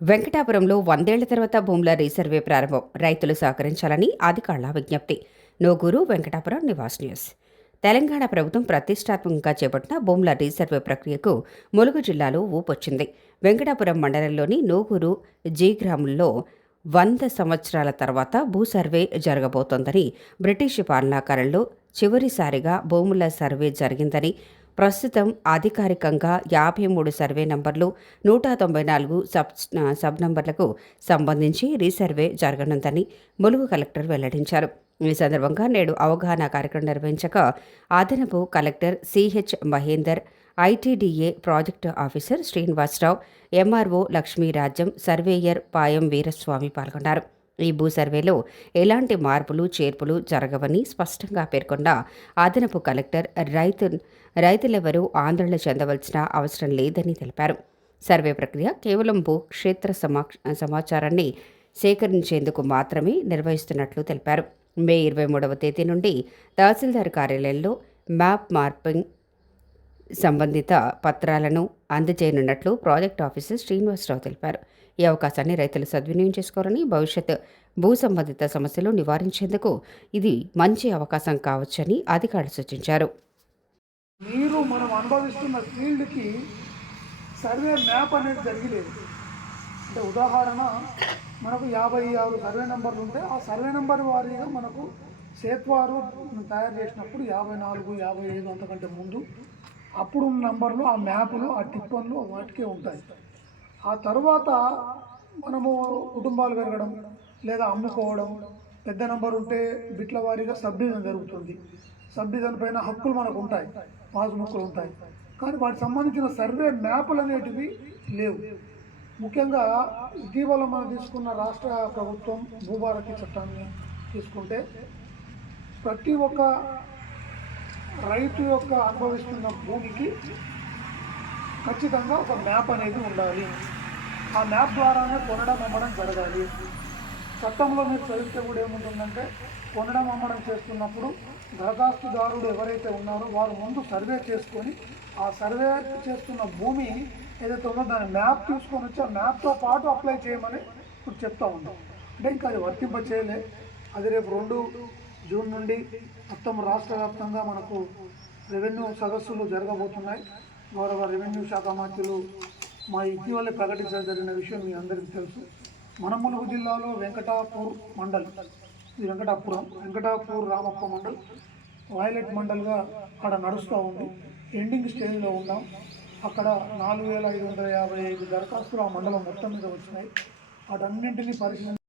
వెంకటాపురంలో వందేళ్ళ తర్వాత భూముల రీసర్వే ప్రారంభం. రైతులు సహకరించాలని అధికారుల విజ్ఞప్తి. నోగూరు వెంకటాపురం నివాస్ న్యూస్. తెలంగాణ ప్రభుత్వం ప్రతిష్టాత్మకంగా చేపట్టిన భూముల రీసర్వే ప్రక్రియకు ములుగు జిల్లాలో ఊపొచ్చింది. వెంకటాపురం మండలంలోని నోగూరు జీ గ్రామంలో వంద సంవత్సరాల తర్వాత భూ సర్వే జరగబోతోందని బ్రిటిష్ పాలనాకారంలో చివరిసారిగా భూముల సర్వే జరిగిందని ప్రస్తుతం అధికారికంగా యాభై మూడు సర్వే నంబర్లు నూట తొంభై నాలుగు సబ్ సబ్ నంబర్లకు సంబంధించి రీసర్వే జరగనుందని ములుగు కలెక్టర్ వెల్లడించారు. ఈ సందర్భంగా నేడు అవగాహన కార్యక్రమం నిర్వహించగా అదనపు collector CH Mahender ITDA project officer Srinivasarao MRO Lakshmirajyam surveyor Payam Veeraswamy పాల్గొన్నారు. ఈ భూ సర్వేలో ఎలాంటి మార్పులు చేర్పులు జరగవని స్పష్టంగా పేర్కొన్న అదనపు కలెక్టర్ రైతు రైతులెవరూ ఆందోళన చెందవలసిన అవసరం లేదని తెలిపారు. సర్వే ప్రక్రియ కేవలం భూ క్షేత్ర సమాక్ష సమాచారాన్ని సేకరించేందుకు మాత్రమే నిర్వహిస్తున్నట్లు తెలిపారు. మే ఇరవై మూడవ తేదీ నుండి తహసీల్దార్ కార్యాలయంలో మ్యాప్ మార్పింగ్ సంబంధిత పత్రాలను అందజేయనున్నట్లు ప్రాజెక్ట్ ఆఫీసర్ శ్రీనివాసరావు తెలిపారు. ఈ అవకాశాన్ని రైతులు సద్వినియోగం చేసుకోవాలని భవిష్యత్ భూ సంబంధిత సమస్యలు నివారించేందుకు ఇది మంచి అవకాశం కావచ్చని అధికారులు సూచించారు. మీరు మనం అనుభవిస్తున్న ఫీల్డ్కి సర్వే మ్యాప్ అనేది జరిగలేదు. అంటే ఉదాహరణ మనకు యాభై ఆరు సర్వే నెంబర్లు ఉంటే ఆ సర్వే నెంబర్ వారీగా మనకు సేత్వారు తయారు చేసినప్పుడు యాభై నాలుగు యాభై ఐదు అంతకంటే ముందు అప్పుడు నంబర్లు ఆ మ్యాప్లు ఆ టిప్పన్లు వాటికే ఉంటాయి. ఆ తర్వాత మనము కుటుంబాలు పెరగడం లేదా అమ్ముకోవడం పెద్ద నెంబర్ ఉంటే బిట్ల వారీగా సబ్ డివిజన్ జరుగుతుంది. సబ్ డివిజన్ పైన హక్కులు మనకు ఉంటాయి పాస్బుక్లు ఉంటాయి. కానీ వాటికి సంబంధించిన సర్వే మ్యాపులు అనేటివి లేవు. ముఖ్యంగా ఇటీవల మనం తీసుకున్న రాష్ట్ర ప్రభుత్వం భూభారతి చట్టాన్ని తీసుకుంటే ప్రతి ఒక్క రైతు యొక్క అనుభవిస్తున్న భూమికి ఖచ్చితంగా ఒక మ్యాప్ అనేది ఉండాలి. ఆ మ్యాప్ ద్వారానే కొనడం అమ్మడం జరగాలి. చట్టంలో మీరు చదివితే కూడా ఏముంటుందంటే కొనడం అమ్మడం చేస్తున్నప్పుడు దరఖాస్తుదారుడు ఎవరైతే ఉన్నారో వారు ముందు సర్వే చేసుకొని ఆ సర్వే చేస్తున్న భూమి ఏదైతే ఉందో దాని మ్యాప్ తీసుకొని వచ్చి ఆ మ్యాప్తో పాటు అప్లై చేయమని ఇప్పుడు చెప్తా ఉన్నాం. అంటే ఇంకా అది వర్తింప చేయలే అది రేపు రెండు జూన్ నుండి మొత్తం రాష్ట్ర వ్యాప్తంగా మనకు రెవెన్యూ సదస్సులు జరగబోతున్నాయి. గౌరవ రెవెన్యూ శాఖ మంత్రులు మా ఇటీవలే ప్రకటించడం జరిగిన విషయం మీ అందరికీ తెలుసు. మనములుగు జిల్లాలో వెంకటాపూర్ మండల్ ఇది వెంకటాపురం వెంకటాపూర్ రామప్ప మండల్ వైలెట్ మండల్గా అక్కడ నడుస్తూ ఉంది. ఎండింగ్ స్టేజ్లో ఉన్నాం. అక్కడ నాలుగు వేల ఐదు వందల యాభై ఐదు దరఖాస్తులు ఆ మండలం మొత్తం మీద వచ్చినాయి. వాటన్నింటినీ పరిశీలన